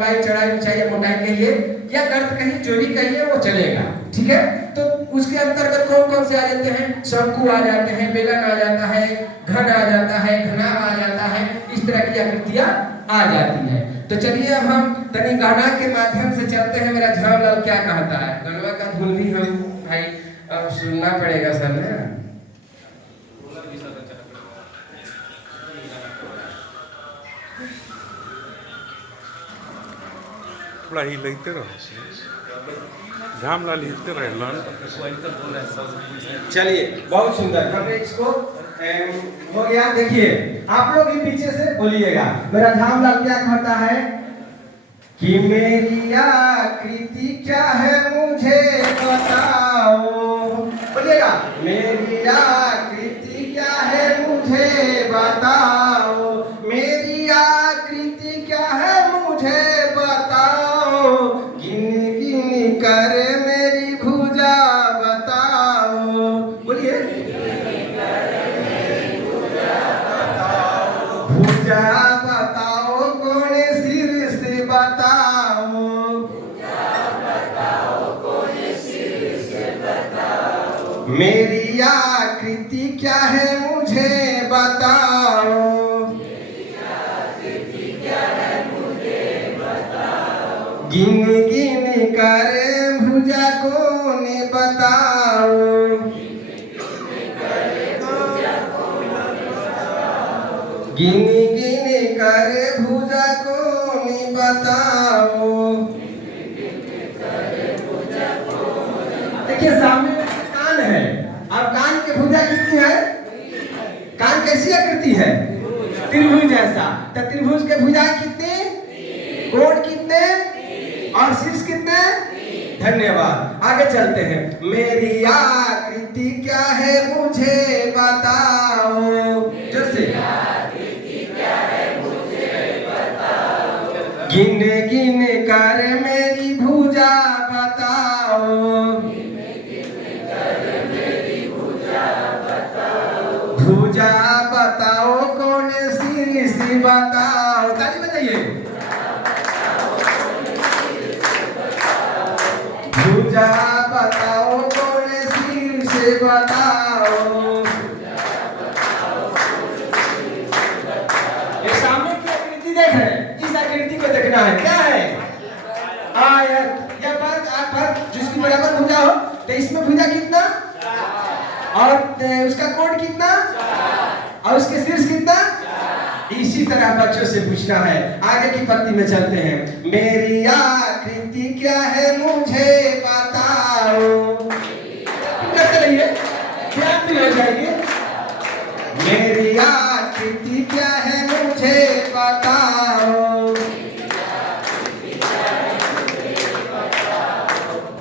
लंबाई, चौड़ाई, ऊंचाई या मोटाई कहिए या गर्त कहिए, जो भी कहिए वो चलेगा। ठीक है, तो उसके अंतर्गत कौन कौन से आ जाते हैं? शंकु आ जाते हैं, बेलन आ जाता है, घन आ जाता है, घना आ जाता है, इस तरह की आकृतियां आ जाती है। तो चलिए अब हम तनी गाना के माध्यम से चलते हैं। मेरा झामलाल क्या कहता है, गनवा का धुन भी हम भाई अब सुनना पड़ेगा सर ना। थोड़ा ही लेते रहो, झामलाल हिलते रहे लन। चलिए बहुत सुंदर, हमने इसको हो गया। देखिए आप लोग भी पीछे से बोलिएगा। मेरा झामलाल क्या कहता है कि मेरी आकृति क्या है मुझे बताओ। बोलिएगा, मेरी आकृति क्या है मुझे बताओ, मेरी आकृति क्या है मुझे बताओ, गिन गिन कर मेरी भुजा बताओ। बोलिए, भुजा बताओ, कौन सिर से बताओ, मेरी आकृति क्या है मुझे बताओ, गिन गिन कर भुजा कौन बताओ, गिन गिन कर भुजा कौन बताओ। देखिए सामने में कान है, अब कान की भुजा कितनी है? कान कैसी आकृति है? त्रिभुज जैसा। तो त्रिभुज के भुजा कितने, कोण कितने और शीर्ष कितने? धन्यवाद। आगे चलते हैं। मेरी आकृति क्या है मुझे बताओ, जैसे गिन गिन कर मेरी भुजा बताओ, भुजा बताओ, कौन सी बताओ। ताली बजाइए। भुजा बताओ, कौन सी बताओ। ये सामने की आकृति देख रहे हैं, इस आकृति को देखना है। क्या है? आयत या वर्ग, जिसकी बराबर भुजा हो। तो इसमें भुजा कितना और उसका कोण कितना और उसके शीर्ष कितना? इसी तरह बच्चों से पूछना है। आगे की पंक्ति में चलते हैं। मेरी आकृति क्या है मुझे बताओ। करते रहिए, ध्यान भी हो जाएगी। मेरी आकृति क्या है मुझे बताओ,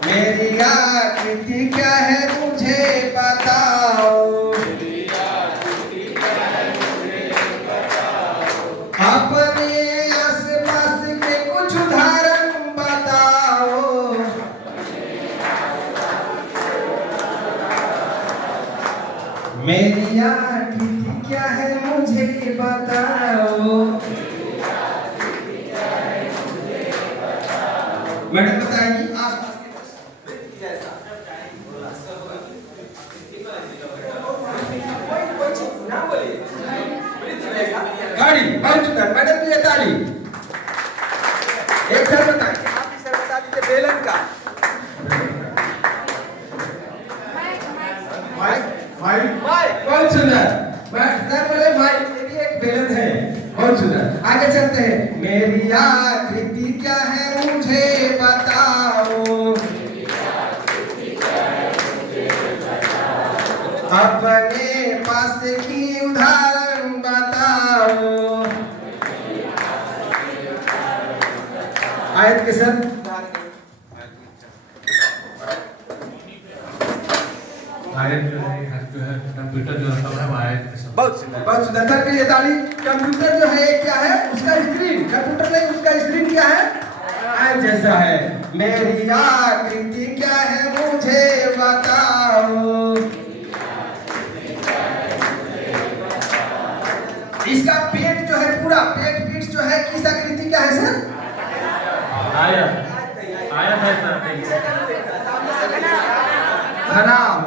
मेरी आकृति क्या है मुझे बताओ, अपने आसपास के कुछ उदाहरण बताओ, मेरी आकृति क्या है मुझे बताओ। मैडम बताएगी आसपास के जैसा। गाड़ी बहुत सुंदर, मैडम की ताली। एक सर बताएंगे, आप भी सर बता दीजिए बेलन का। बहुत सुंदर, सर बोले भाई ये भी एक बेलन है। बहुत सुंदर, आगे चलते हैं। मेरी आकृति क्या है मुझे बताओ, अपने पास की उदाहरण बताओ। आयत के सर आयत जो है कंप्यूटर जो होता है आयत के सब। बहुत सुंदर सर के लिए ताली। कंप्यूटर जो है क्या है? उसका स्क्रीन, कंप्यूटर नहीं उसका स्क्रीन क्या है? आयत जैसा है। मेरी आकृति क्या है मुझे बताओ, इसका पेट जो है पूरा पेट पीठ जो है किस आकृति का है सर? आया आया है सर घनाभ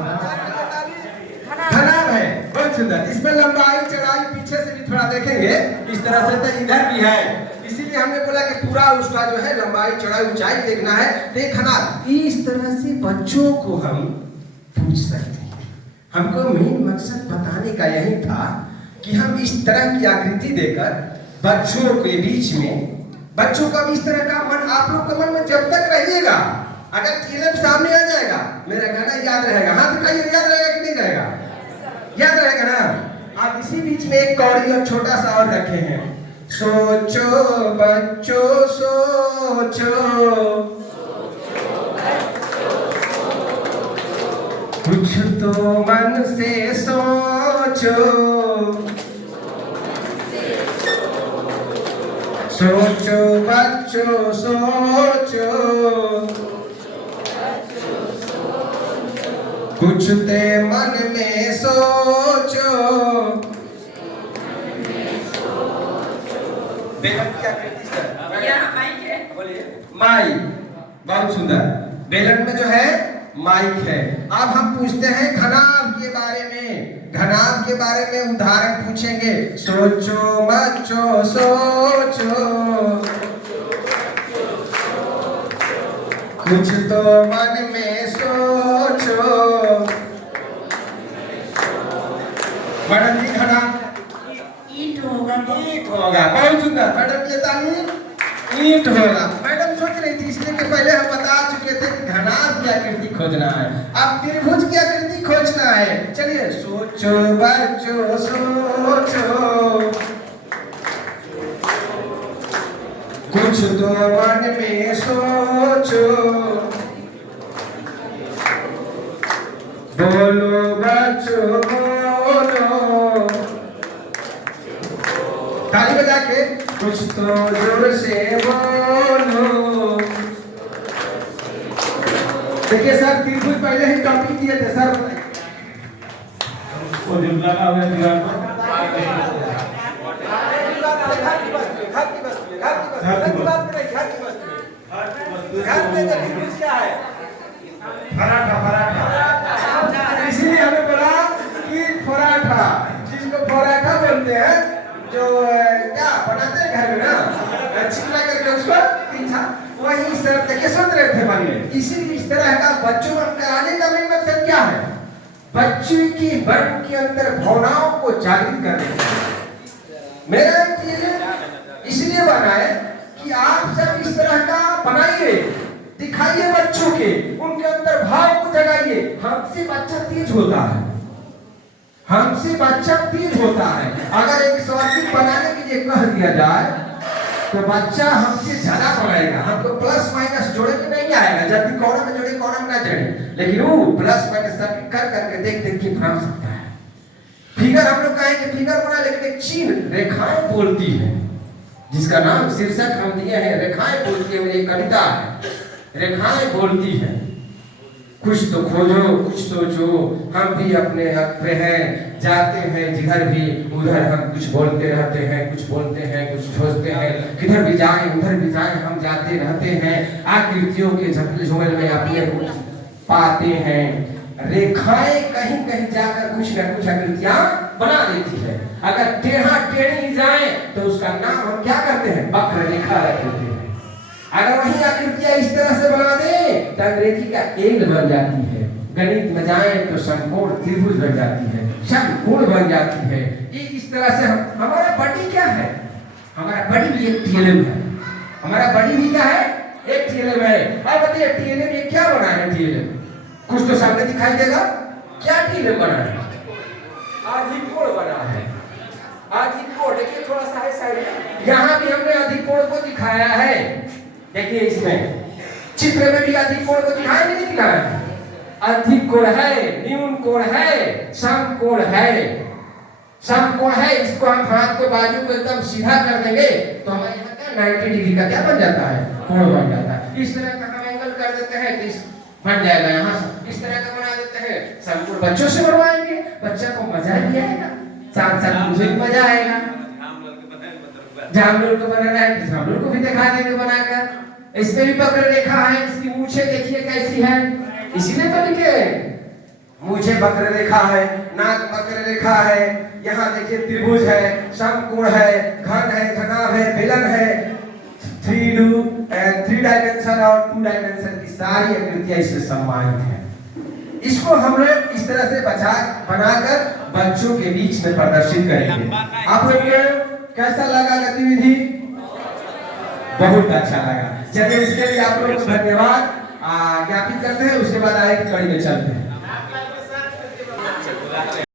घनाभ है, बहुत सुंदर। इसमें लंबाई चौड़ाई पीछे से भी थोड़ा देखेंगे इस तरह से, तो इधर भी है, इसीलिए हमने बोला कि पूरा उसका जो है लंबाई चौड़ाई ऊंचाई देखना है। देखना इस तरह से बच्चों को हम पूछ सकते हैं। हमको मेन मकसद बताने का यही था कि हम इस तरह की आकृति देकर बच्चों के बीच में, बच्चों का भी इस तरह का मन आप लोग के मन में जब तक रहिएगा, अगर टीएलएफ सामने आ जाएगा मेरा गाना याद रहेगा। हाँ तो कहिए याद रहेगा कि नहीं रहेगा? याद रहेगा ना। आप इसी बीच में एक कौड़ी और छोटा सा और रखे हैं, सोचो बच्चों सोचो, कुछ तो मन से सोचो, सोचो बच्चों सोचो, कुछ ते मन में सोचो। बेलन की आकृति सर, बोलिए माइक, बहुत सुंदर। बेलन में जो है माइक है। अब हम पूछते हैं घनाभ के बारे में। घनाभ के बारे में उदाहरण पूछेंगे, सोचो बच्चों सोचो, कुछ तो मन में सोचो। मैडम जी घनाभ ईंट होगा। ईंट होगा, बहुत सुंदर। मैडम ये ताली ईंट होगा। मैडम सोच रही थी इसलिए कि पहले हम बता चुके थे कि घनाभ की आकृति खोजना है, अब त्रिभुज की आकृति खोजना है। चलिए सोचो बच्चों सोचो, कुछ तो मन में सोचो, बोलो बच्चों बोलो, ताली बजा के कुछ तो जोर से बोलो। देखिए सर, त्रिभुज पहले ही टॉपिक दिए थे सर, वो जो लगा हुआ है दीवार पर पराठा पराठा, इसीलिए हमें बोला कि पराठा, जिसको पराठा बोलते हैं, जो क्या बनाते हैं घर में ना, चिपला करके उसको तीखा, वही सर देखिए सोच रहे थे मन में। इसीलिए इस तरह का बच्चों में कराने का मेन मकसद क्या है? बच्चे की मन के अंदर भावनाओं को जागृत करने। मेरा इसलिए बना है कि आप सब इस तरह का बनाइए, दिखाइए बच्चों के, उनके अंदर भाव को जगाइए। हमसे बच्चा तेज होता है, हमसे बच्चा तेज होता है। अगर एक सर्किट बनाने के लिए कह दिया जाए तो बच्चा हमसे ज्यादा बनाएगा। हमको प्लस माइनस जोड़े में नहीं आएगा, जब भी कॉलम में जोड़े कॉलम ना जोड़े, लेकिन वो प्लस माइनस सर्किट कर करके देख देख के बना सकता है। फिगर हम लोग कहेंगे फिगर बना, लेकिन एक चिन्ह रेखाएं बोलती है, जिसका नाम शीर्षक हम दिए हैं रेखाएं बोलती है। मेरी कविता है, रेखाएं बोलती है। कुछ तो खोजो कुछ सोचो, हम भी अपने हक पे हैं, जाते हैं जिधर भी उधर हम कुछ बोलते रहते हैं, कुछ बोलते हैं कुछ सोचते हैं, किधर भी जाए उधर भी जाए हम जाते रहते हैं, आकृतियों के झकझोर में अपने पाते हैं। रेखाएं कहीं कहीं जाकर कुछ न कुछ आकृतियां बना देती है। अगर टेढ़ा टेढ़ी जाए तो उसका नाम हम क्या करते हैं? वक्र रेखा रख देते हैं। अगर वही आकृतियां इस तरह से बना दे तो अंग्रेजी का एल बन जाती है, गणित में जाए तो समकोण त्रिभुज बन जाती है, षटकोण बन जाती है। ये इस तरह से हमारा बॉडी क्या है? हमारा बॉडी भी एक टीएलएम है। हमारा बॉडी भी क्या है? एक टीएलएम है। अब बताइए टीएलएम ये क्या बना है? टीएलएम कुछ तो सामने दिखाई देगा, क्या टीएलएम बना है? आधिकोण बना है। आधिकोण देखिए थोड़ा सा है साइड में, यहाँ भी हमने आधिकोण को दिखाया है। देखिए इसमें चित्र में भी अधिकोण को दिखाया नहीं दिखाया? अधिकोण है, न्यून कोण है, समकोण है। समकोण है, इसको हम हाथ को बाजू को एकदम सीधा कर देंगे तो हमारे यहाँ का 90 डिग्री का क्या बन जाता है? कोण बन जाता है। इस तरह का हम एंगल कर देते हैं तो बन जाएगा यहाँ से। इस तरह का बना देते हैं, समकोण बच्चों से बनवाएंगे, बच्चा को मजा भी आएगा, साथ साथ मुझे भी मजा आएगा। जामलोल को बनाना है, जामलोल को भी दिखा देंगे बनाकर। इसमें भी वक्र रेखा है, इसकी मूछें देखिए कैसी है, इसीलिए तो लिखे मूछें वक्र रेखा है, नाक वक्र रेखा है, यहाँ देखिए त्रिभुज है, समकोण है, घन है, घनाभ है, बेलन है, 3 डायमेंशन और 2 डायमेंशन की सारी आकृतियां इसमें सम्मानित है। इसको हम लोग इस तरह से बनाकर बच्चों के बीच में प्रदर्शित करेंगे। आप लोग को कैसा लगा गतिविधि? बहुत अच्छा लगा। चलिए इसके लिए आप लोग को धन्यवाद ज्ञापित करते हैं। उसके बाद आगे की कड़ी में चलते हैं।